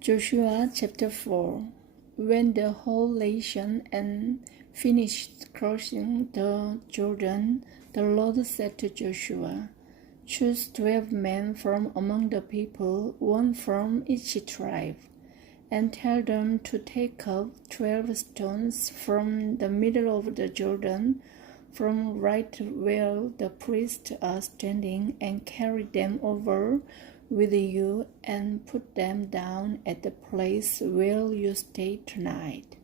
Joshua chapter 4. When the whole nation had finished crossing the Jordan, the Lord said to Joshua, "Choose 12 men from among the people, one from each tribe, and tell them to take up 12 stones from the middle of the Jordan, from right where the priests are standing, and carry them over with you and put them down at the place where you stay tonight."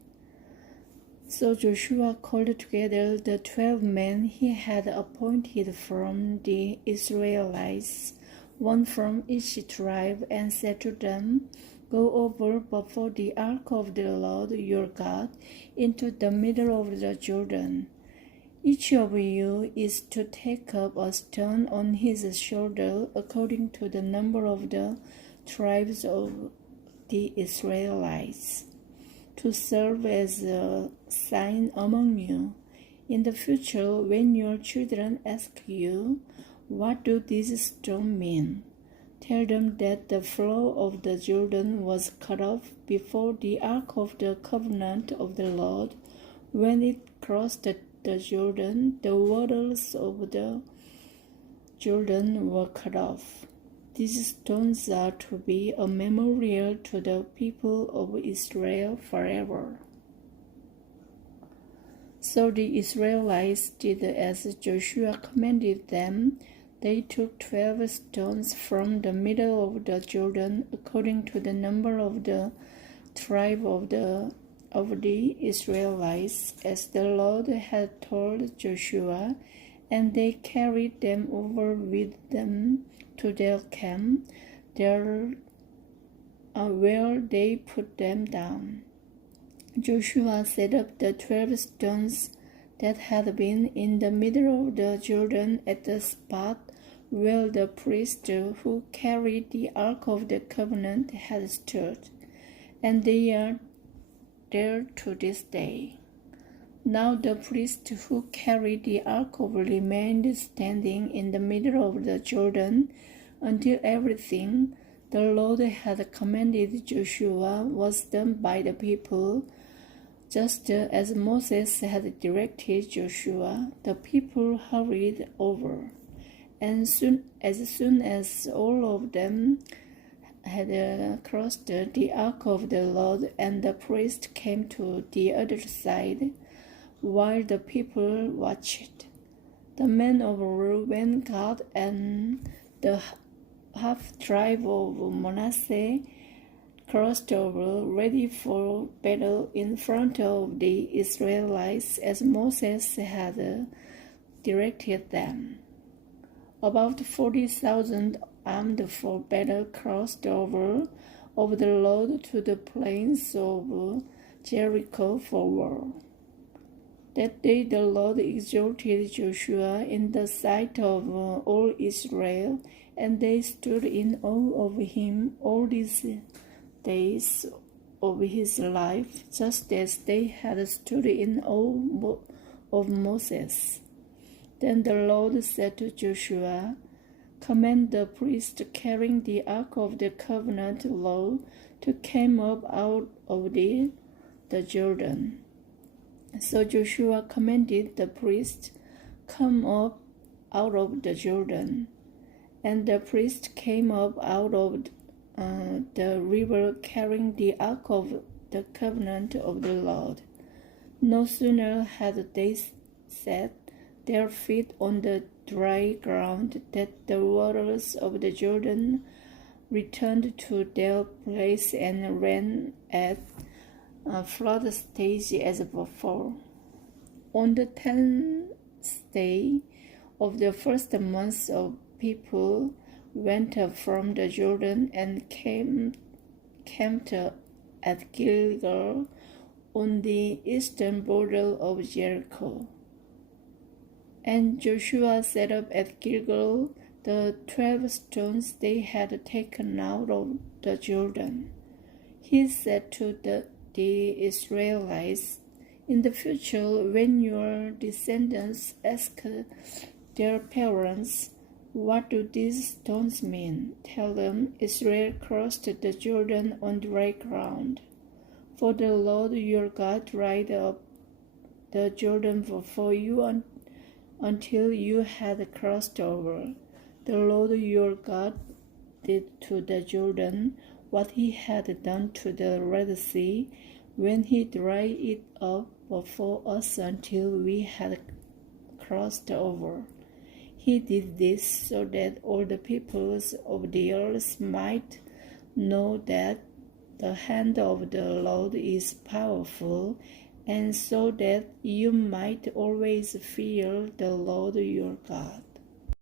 So Joshua called together the 12 men he had appointed from the Israelites, one from each tribe, and said to them, "Go over before the ark of the Lord your God into the middle of the Jordan. Each of you is to take up a stone on his shoulder according to the number of the tribes of the Israelites, to serve as a sign among you. In the future, when your children ask you, 'What do these stones mean?' tell them that the flow of the Jordan was cut off before the ark of the covenant of the Lord. When it crossed the Jordan, the waters of the Jordan were cut off. These stones are to be a memorial to the people of Israel forever." So the Israelites did as Joshua commanded them. They took 12 stones from the middle of the Jordan according to the number of the tribe of the Israelites, as the Lord had told Joshua, and they carried them over with them to their camp, where they put them down. Joshua set up the 12 stones that had been in the middle of the Jordan at the spot where the priest who carried the Ark of the Covenant had stood, and they are there to this day. Now the priest who carried the ark remained standing in the middle of the Jordan until everything the Lord had commanded Joshua was done by the people, just as Moses had directed Joshua. The people hurried over, and as soon as all of them had crossed the ark of the Lord, and the priest came to the other side, while the people watched, the men of Reuben, Gad, and the half-tribe of Manasseh crossed over, ready for battle in front of the Israelites, as Moses had directed them. About 40,000 armed for battle crossed over of the road to the plains of Jericho for war. That day the Lord exalted Joshua in the sight of all Israel, and they stood in awe of him all these days of his life, just as they had stood in awe of Moses. Then the Lord said to Joshua, "Command the priest carrying the Ark of the Covenant law to come up out of the Jordan." So Joshua commanded the priest, "Come up out of the Jordan." And the priest came up out of the river carrying the Ark of the Covenant of the Lord. No sooner had they set their feet on the dry ground that the waters of the Jordan returned to their place and ran at flood stage as before. On the 10th day of the first month, people went up from the Jordan and camped at Gilgal on the eastern border of Jericho. And Joshua set up at Gilgal the 12 stones they had taken out of the Jordan. He said to the Israelites, "In the future, when your descendants ask their parents, What do these stones mean? Tell them Israel crossed the Jordan on dry ground. For the Lord your God dried up the Jordan for you until you had crossed over. The Lord your God did to the Jordan what he had done to the Red Sea when he dried it up before us until we had crossed over. He did this so that all the peoples of the earth might know that the hand of the Lord is powerful, and so that you might always fear the Lord your God.